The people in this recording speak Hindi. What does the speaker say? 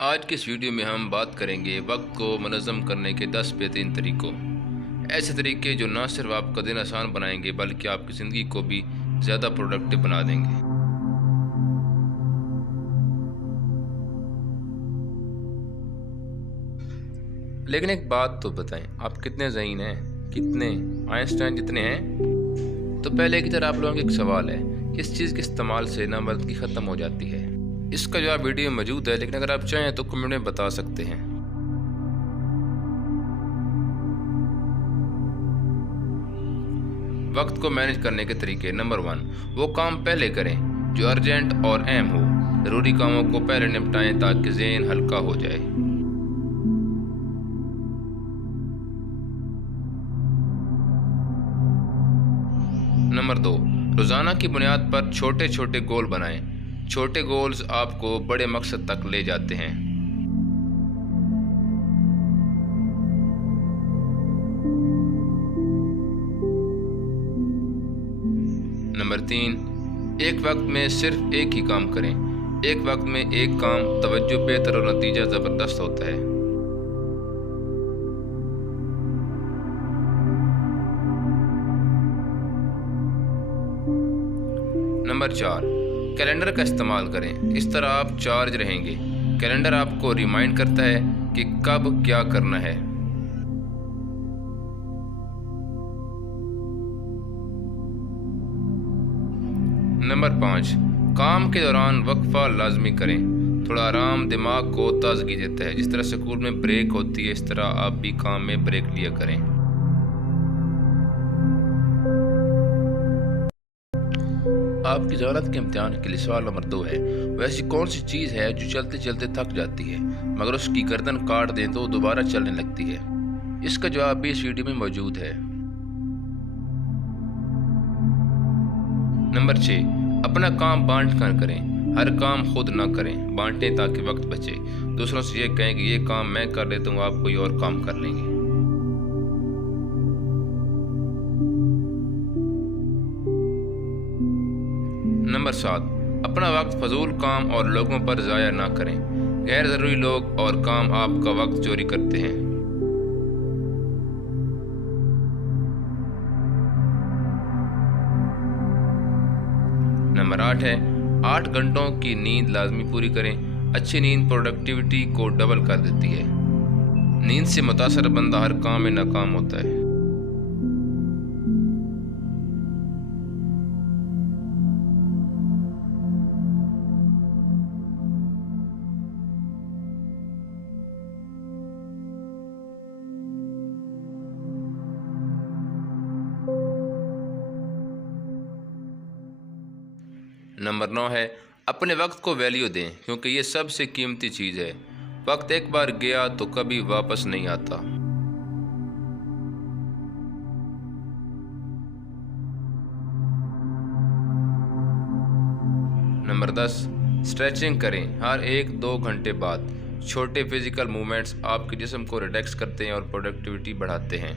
आज के इस वीडियो में हम बात करेंगे वक्त को मुनज़्ज़म करने के 10 बेहतरीन तरीकों। ऐसे तरीके जो न सिर्फ आपका दिन आसान बनाएंगे बल्कि आपकी ज़िंदगी को भी ज़्यादा प्रोडक्टिव बना देंगे। लेकिन एक बात तो बताएं, आप कितने ज़हीन हैं? कितने आइंस्टाइन जितने हैं? तो पहले की तरह आप लोगों का एक सवाल है, किस चीज़ के इस्तेमाल से नामर्दगी ख़त्म हो जाती है? इसका जवाब वीडियो में मौजूद है, लेकिन अगर आप चाहें तो कमेंट में बता सकते हैं। वक्त को मैनेज करने के तरीके। नंबर 1, वो काम पहले करें जो अर्जेंट और अहम हो। ज़रूरी कामों को पहले निपटाएं ताकि ज़हन हल्का हो जाए। नंबर 2, रोज़ाना की बुनियाद पर छोटे छोटे गोल बनाएं। छोटे गोल्स आपको बड़े मकसद तक ले जाते हैं। नंबर 3, एक वक्त में सिर्फ एक ही काम करें। एक वक्त में एक काम तवज्जो बेहतर और नतीजा ज़बरदस्त होता है। नंबर 4, कैलेंडर का इस्तेमाल करें। इस तरह आप चार्ज रहेंगे। कैलेंडर आपको रिमाइंड करता है कि कब क्या करना है। नंबर 5, काम के दौरान वक्फा लाजमी करें। थोड़ा आराम दिमाग को ताजगी देता है। जिस तरह स्कूल में ब्रेक होती है, इस तरह आप भी काम में ब्रेक लिया करें। आपकी ज़रूरत के इम्तिहान के लिए सवाल नंबर 2 है, वैसी कौन सी चीज़ है जो चलते चलते थक जाती है, मगर उसकी गर्दन काट दें तो दोबारा चलने लगती है? इसका जवाब भी इस वीडियो में मौजूद है। नंबर 6, अपना काम बांट कर करें। हर काम खुद ना करें, बांटें ताकि वक्त बचे। दूसरों से ये कहें कि ये काम मैं कर लेता हूँ, आप कोई और काम कर लेंगे। नंबर 7, अपना वक्त फजूल काम और लोगों पर ज़ाया ना करें। गैर ज़रूरी लोग और काम आपका वक्त चोरी करते हैं। नंबर 8 है, 8 घंटों की नींद लाजमी पूरी करें। अच्छी नींद प्रोडक्टिविटी को डबल कर देती है। नींद से मुतासर बंदा हर काम में नाकाम होता है। नंबर 9 है, अपने वक्त को वैल्यू दें, क्योंकि ये सबसे कीमती चीज़ है। वक्त एक बार गया तो कभी वापस नहीं आता। नंबर 10, स्ट्रेचिंग करें। हर 1-2 घंटे बाद छोटे फिजिकल मूवमेंट्स आपके जिस्म को रिलैक्स करते हैं और प्रोडक्टिविटी बढ़ाते हैं।